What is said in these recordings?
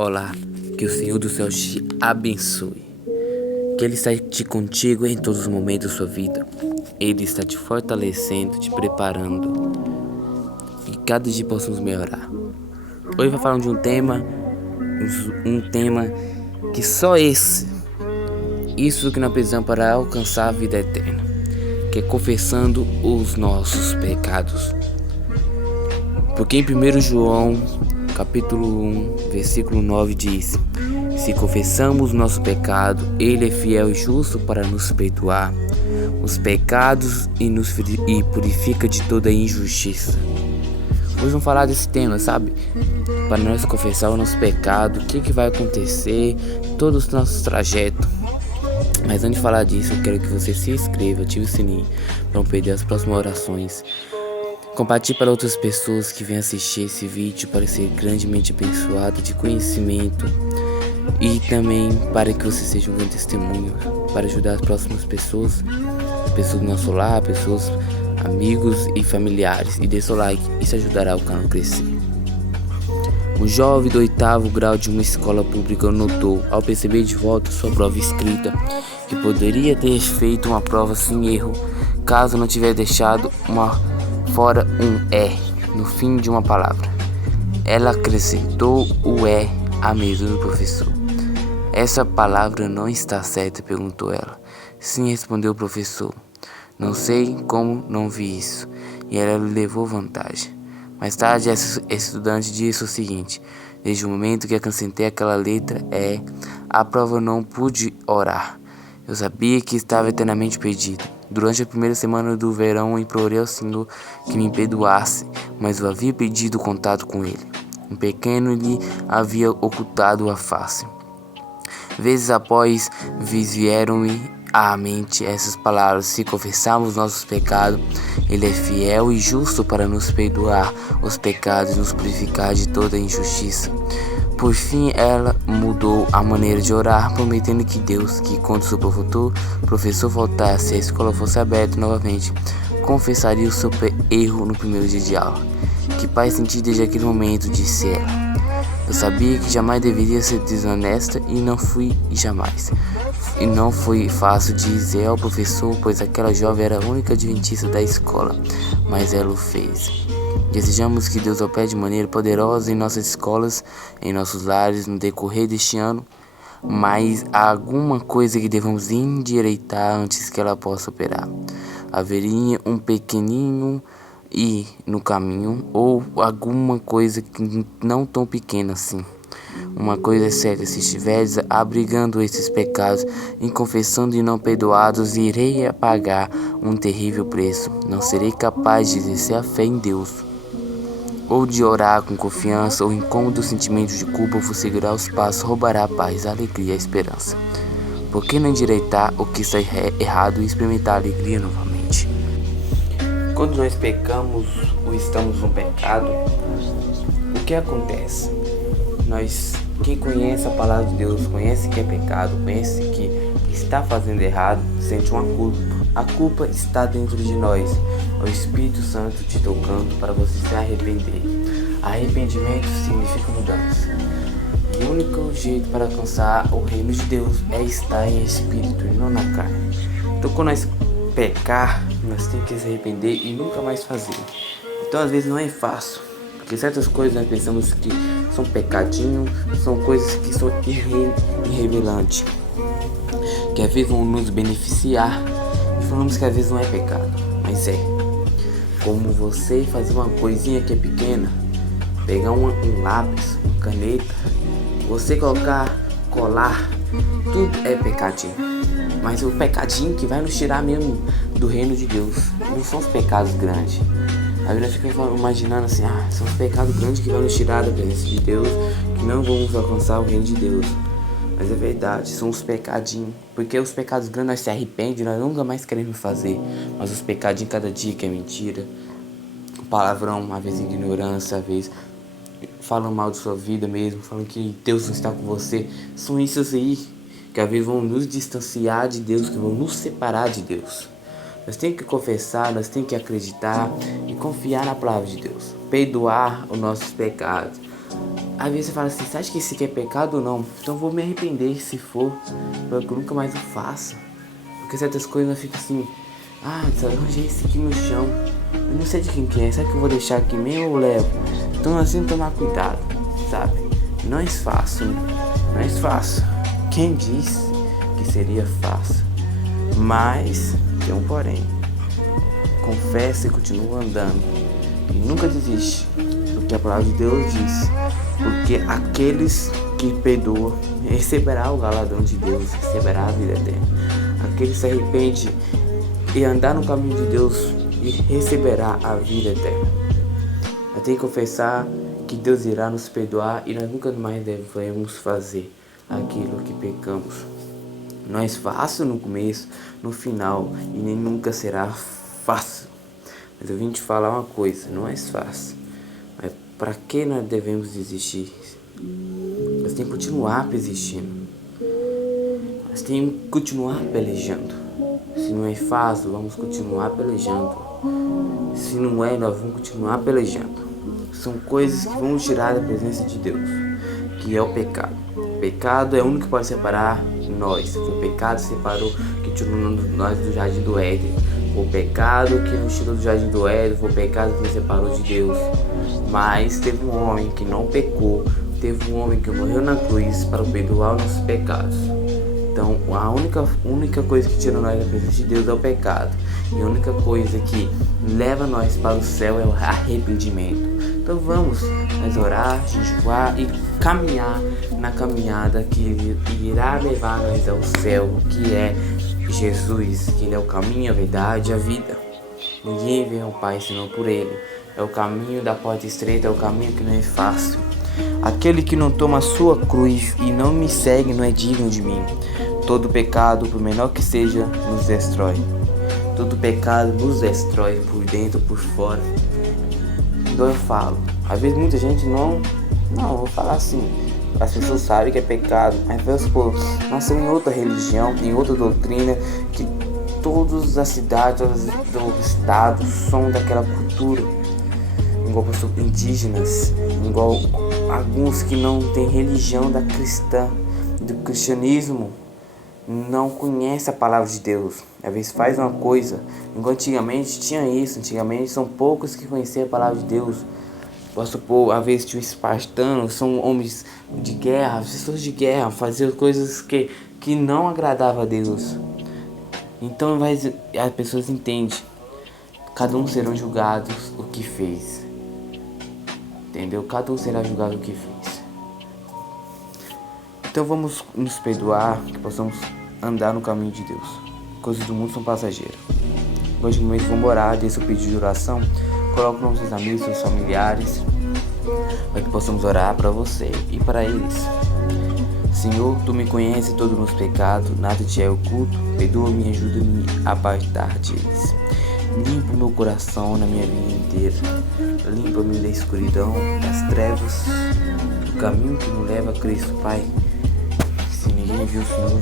Olá, que o Senhor do céu te abençoe. Que Ele está contigo em todos os momentos da sua vida. Ele está te fortalecendo, te preparando. E cada dia possamos melhorar. Hoje vai falar de um tema que só isso que nós precisamos para alcançar a vida eterna, que é confessando os nossos pecados. Porque em 1 João, capítulo 1, versículo 9 diz: se confessamos nosso pecado, Ele é fiel e justo para nos perdoar os pecados e purifica de toda injustiça. Hoje vamos falar desse tema, sabe? Para nós confessar o nosso pecado, o que vai acontecer, todos os nossos trajetos. Mas antes de falar disso, eu quero que você se inscreva, ative o sininho para não perder as próximas orações. Compartilhe para outras pessoas que vêm assistir esse vídeo para ser grandemente abençoado de conhecimento e também para que você seja um grande testemunho para ajudar as próximas pessoas do nosso lar, pessoas, amigos e familiares. E dê seu like, isso ajudará o canal a crescer. Um jovem do 8º grau de uma escola pública notou, ao perceber de volta sua prova escrita, que poderia ter feito uma prova sem erro, caso não tivesse deixado fora um E no fim de uma palavra. Ela acrescentou o E à mesa do professor. Essa palavra não está certa? Perguntou ela. Sim, respondeu o professor. Não sei como não vi isso. E ela levou vantagem. Mais tarde, essa estudante disse o seguinte: desde o momento que acrescentei aquela letra E, a prova não pude orar. Eu sabia que estava eternamente perdido. Durante a primeira semana do verão, implorei ao Senhor que me perdoasse, mas eu havia perdido contato com Ele. Um pequeno lhe havia ocultado a face. Vezes após vieram-me à mente essas palavras: se confessarmos nossos pecados, Ele é fiel e justo para nos perdoar os pecados e nos purificar de toda injustiça. Por fim, ela mudou a maneira de orar, prometendo que Deus, que quando seu professor voltasse e a escola fosse aberta novamente, confessaria o seu erro no primeiro dia de aula. Que faz sentido desde aquele momento, disse ela. Eu sabia que jamais deveria ser desonesta e não fui jamais. E não foi fácil dizer ao professor, pois aquela jovem era a única adventista da escola, mas ela o fez. Desejamos que Deus opere de maneira poderosa em nossas escolas, em nossos lares, no decorrer deste ano, mas há alguma coisa que devemos endireitar antes que ela possa operar. Haveria um pequenino e no caminho, ou alguma coisa que não tão pequena assim. Uma coisa é certa: se estiveres abrigando esses pecados, em confessando e não perdoados, irei pagar um terrível preço. Não serei capaz de exercer a fé em Deus, ou de orar com confiança, ou incômodo sentimento de culpa vos seguirá os passos, roubará a paz, a alegria e a esperança. Por que não endireitar o que está errado e experimentar a alegria novamente? Quando nós pecamos ou estamos no pecado, o que acontece? Quem conhece a palavra de Deus, conhece que é pecado, conhece que está fazendo errado, sente uma culpa. A culpa está dentro de nós. É o Espírito Santo te tocando para você se arrepender. Arrependimento significa mudança. E o único jeito para alcançar o reino de Deus é estar em espírito e não na carne. Então, quando nós pecar, nós temos que se arrepender e nunca mais fazer. Então, às vezes não é fácil, porque certas coisas nós pensamos que são pecadinho, são coisas que são irrelevantes, que às vezes vão nos beneficiar, e falamos que às vezes não é pecado, mas é. Como você fazer uma coisinha que é pequena, pegar um lápis, uma caneta, você colar, tudo é pecadinho. Mas é o pecadinho que vai nos tirar mesmo do reino de Deus. Não são os pecados grandes. A Bíblia fica imaginando assim: são os pecados grandes que vão nos tirar da presença de Deus, que não vamos alcançar o reino de Deus. Mas é verdade, são os pecadinhos. Porque os pecados grandes nós se arrependemos, nós nunca mais queremos fazer. Mas os pecadinhos cada dia, que é mentira, palavrão, uma vez ignorância, às vezes falam mal de sua vida mesmo, falam que Deus não está com você, são isso aí que às vezes vão nos distanciar de Deus, que vão nos separar de Deus. Nós temos que confessar, nós temos que acreditar e confiar na palavra de Deus, perdoar os nossos pecados. Às vezes você fala assim, você acha que isso aqui é pecado ou não? Então eu vou me arrepender se for, para que eu nunca mais o faça. Porque certas coisas eu fico assim, arranjei esse aqui no chão, eu não sei de quem que é, será que eu vou deixar aqui mesmo ou levo? Então assim, tomar cuidado, sabe? Não é fácil, não é fácil. Quem disse que seria fácil? Mas tem um porém. Confessa e continua andando. E nunca desiste do que a palavra de Deus diz. Porque aqueles que perdoam receberá o galardão de Deus, receberá a vida eterna. Aquele que se arrepende e andar no caminho de Deus e receberá a vida eterna. Eu tenho que confessar que Deus irá nos perdoar e nós nunca mais devemos fazer aquilo que pecamos. Não é fácil no começo, no final, e nem nunca será fácil. Mas eu vim te falar uma coisa, não é fácil. Mas para que nós devemos desistir? Nós temos que continuar persistindo. Nós temos que continuar pelejando. Se não é fácil, vamos continuar pelejando. Se não é, nós vamos continuar pelejando. São coisas que vão tirar da presença de Deus, que é o pecado. O pecado é o único que pode separar nós. O pecado separou, que tirou nós do jardim do Éden. O pecado que nos tirou do jardim do Éden foi o pecado que nos separou de Deus. Mas teve um homem que não pecou, teve um homem que morreu na cruz para perdoar os nossos pecados. Então a única coisa que tira nós da presença de Deus é o pecado. E a única coisa que leva nós para o céu é o arrependimento. Então vamos orar, jejuar e caminhar na caminhada que irá levar nós ao céu, que é Jesus, que Ele é o caminho, a verdade e a vida. Ninguém vem ao Pai senão por Ele. É o caminho da porta estreita, é o caminho que não é fácil. Aquele que não toma a sua cruz e não me segue não é digno de mim. Todo pecado, por menor que seja, nos destrói. Todo pecado nos destrói por dentro, por fora. Então eu falo, às vezes muita gente não, vou falar assim, as pessoas sabem que é pecado, mas vamos supor, nasceu em outra religião, em outra doutrina, que todas as cidades, todos os estados são daquela cultura, igual pessoas indígenas, igual alguns que não têm religião da cristã, do cristianismo, não conhece a palavra de Deus. Às vezes faz uma coisa, igual antigamente tinha isso, antigamente são poucos que conheciam a palavra de Deus. Posso supor, às vezes tinha espartanos, são homens de guerra, pessoas de guerra, faziam coisas que não agradavam a Deus. Então as pessoas entendem, cada um serão julgados o que fez. Entendeu? Cada um será julgado o que fez. Então vamos nos perdoar, que possamos andar no caminho de Deus. Coisas do mundo são passageiras. Hoje no mês vamos orar, desse o pedido de oração. Coloque os nossos amigos, seus familiares, para que possamos orar para você e para eles. Senhor, Tu me conheces todos os meus pecados, nada te é oculto. Perdoa-me e ajuda-me a apartar deles. Limpa o meu coração na minha vida inteira. Limpa-me da escuridão, das trevas, do caminho que nos leva a Cristo, Pai. Se ninguém viu o Senhor,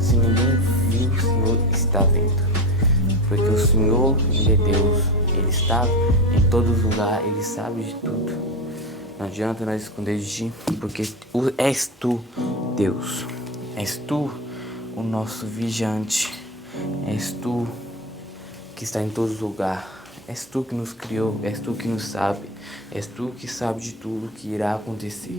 se ninguém viu, o Senhor está vendo. Porque o Senhor, Ele é Deus. Ele está em todos os lugares, Ele sabe de tudo. Não adianta nós esconder de Ti, porque és Tu, Deus. És Tu o nosso vigiante. És Tu que está em todos os lugares. És Tu que nos criou, és Tu que nos sabe. És Tu que sabe de tudo que irá acontecer.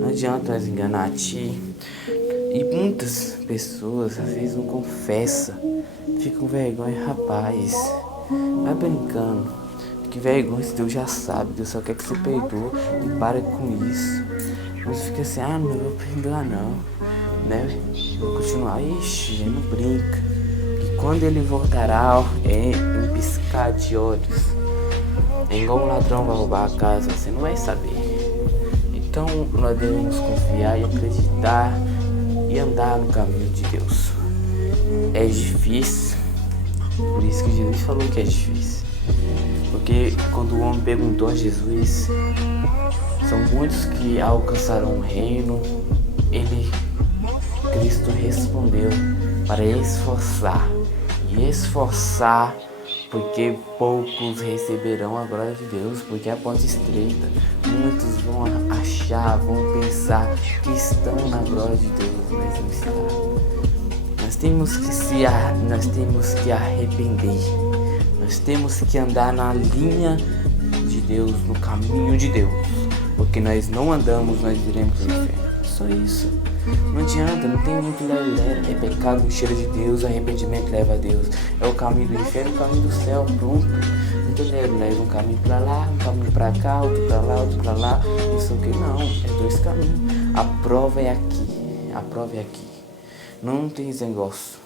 Não adianta nós enganar a Ti. E muitas pessoas às vezes não confessam. Ficam com vergonha, rapaz. Vai brincando. Que vergonha, se Deus já sabe. Deus só quer que você perdoe e pare com isso. Você fica assim, não vou perdoar não, né? Vou continuar, ixi, não brinca. E quando Ele voltará, é um piscar de olhos. É igual um ladrão vai roubar a casa, você não vai saber. Então nós devemos confiar e acreditar e andar no caminho de Deus. É difícil, por isso que Jesus falou que é difícil. Porque quando o homem perguntou a Jesus, são muitos que alcançarão o reino, Cristo respondeu para esforçar. E esforçar, porque poucos receberão a glória de Deus, porque é a porta estreita. Muitos vão achar, vão pensar que estão na glória de Deus, mas não está. Nós temos que arrepender. Nós temos que andar na linha de Deus, no caminho de Deus. Porque nós não andamos, nós iremos pro inferno. Só isso. Não adianta, não tem muito leve. É pecado, não cheira de Deus, arrependimento leva a Deus. É o caminho do inferno, o caminho do céu, pronto. Não tem leve, um caminho pra lá, um caminho pra cá, outro pra lá, outro pra lá. Não sei o que, não. É dois caminhos. A prova é aqui. A prova é aqui. Não tem esse negócio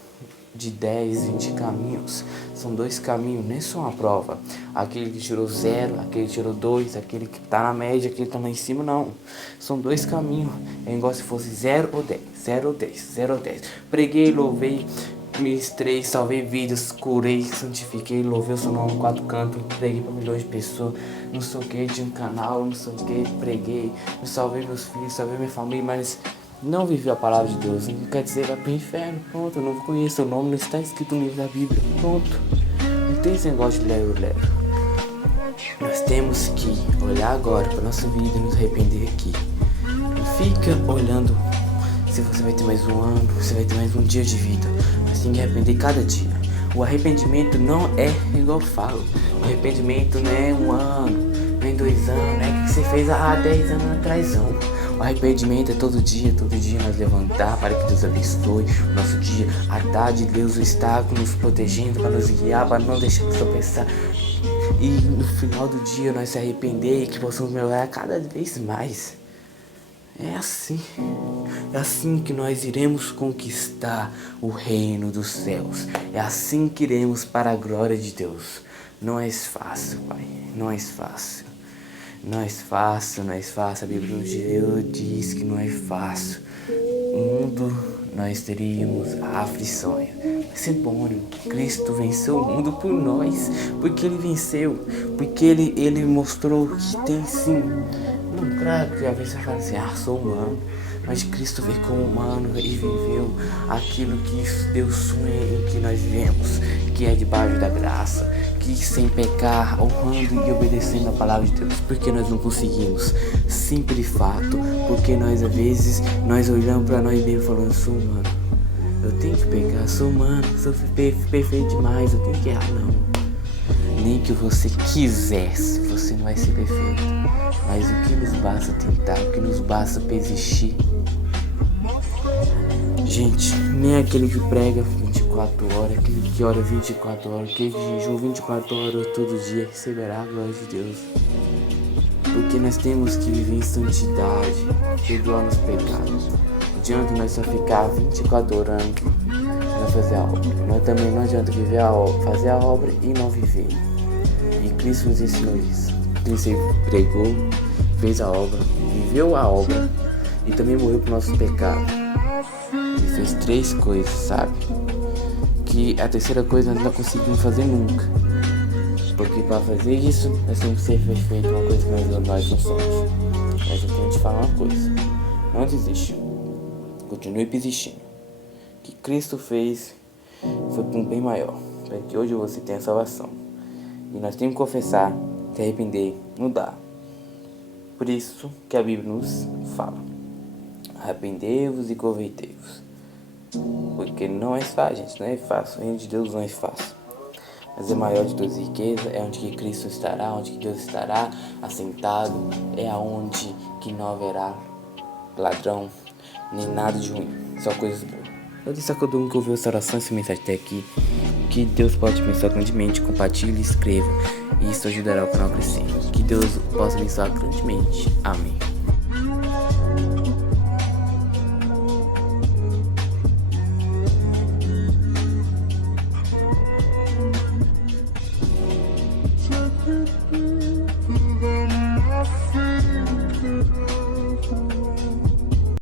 de 10, 20 caminhos. São dois caminhos, nem só uma prova. Aquele que tirou 0, aquele que tirou 2, aquele que tá na média, aquele que tá lá em cima, não. São dois caminhos. É igual se fosse 0 ou 10, 0 ou 10, 0 ou 10. Preguei, louvei, ministrei, salvei vidas, curei, santifiquei, louvei o seu nome em 4 cantos, preguei para milhões de pessoas, não sei o que, tinha um canal, não sei o que, preguei, salvei meus filhos, salvei minha família, mas não viveu a palavra de Deus, não quer dizer vai pro inferno, pronto, eu não conheço o nome, não está escrito no livro da Bíblia, pronto. Não tem esse negócio de lero. Nós temos que olhar agora para nossa vida e nos arrepender aqui. Não fica olhando se você vai ter mais um ano, se vai ter mais um dia de vida. Nós temos que arrepender cada dia. O arrependimento não é igual eu falo. O arrependimento não é 1 ano, nem 2 anos, não é que você fez há 10 anos atrás, não. O arrependimento é todo dia nós levantar para que Deus abençoe o nosso dia. A tarde Deus está nos protegendo, para nos guiar, para não deixar nos tropeçar. E no final do dia nós se arrepender e que possamos melhorar cada vez mais. É assim que nós iremos conquistar o reino dos céus. É assim que iremos para a glória de Deus. Não é fácil, Pai, não é fácil. Não é fácil. A Bíblia diz que não é fácil. No mundo nós teríamos aflições. Mas ser bom, Cristo venceu o mundo por nós. Porque Ele venceu. Porque Ele mostrou que tem sim. Não, claro que às vezes você fala assim, sou humano. Mas Cristo veio como humano e viveu aquilo que Deus sonha em que nós vivemos, que é debaixo da graça, que sem pecar, honrando e obedecendo a palavra de Deus. Porque nós não conseguimos, simples fato, porque nós às vezes, nós olhamos para nós mesmos falando, sou humano, eu tenho que pecar, sou humano, sou perfeito demais, eu tenho que errar, não. Nem que você quisesse, você não vai ser perfeito. Mas o que nos basta tentar, o que nos basta persistir. Gente, nem aquele que prega 24 horas, aquele que ora 24 horas, aquele que jejua 24 horas todo dia receberá a glória de Deus. Porque nós temos que viver em santidade, perdoar nos pecados. Não adianta nós só ficar 24 horas e não fazer a obra. Nós também não adianta viver fazer a obra e não viver. E Cristo nos ensinou isso. Cristo pregou, fez a obra, viveu a obra e também morreu por nossos pecados. Ele fez 3 coisas, sabe? Que a terceira coisa nós não conseguimos fazer nunca. Porque para fazer isso, nós temos que ser perfeitos, uma coisa que nós não somos. Mas eu tenho que te falar uma coisa. Não desiste. Continue persistindo. O que Cristo fez foi para um bem maior. Para que hoje você tenha salvação. E nós temos que confessar, se arrepender, mudar. Por isso que a Bíblia nos fala. Arrependei-vos e convertei-vos. Porque não é fácil, gente. Não é fácil. O reino de Deus não é fácil. Mas é maior de todas as riquezas, é onde que Cristo estará, onde que Deus estará assentado, é aonde que não haverá ladrão, nem nada de ruim, só coisas boas. Eu disse a todo mundo que ouviu essa oração, essa mensagem até aqui, que Deus pode te abençoar grandemente, compartilhe, escreva, e isso ajudará o canal a crescer. Que Deus possa abençoar grandemente. Amém.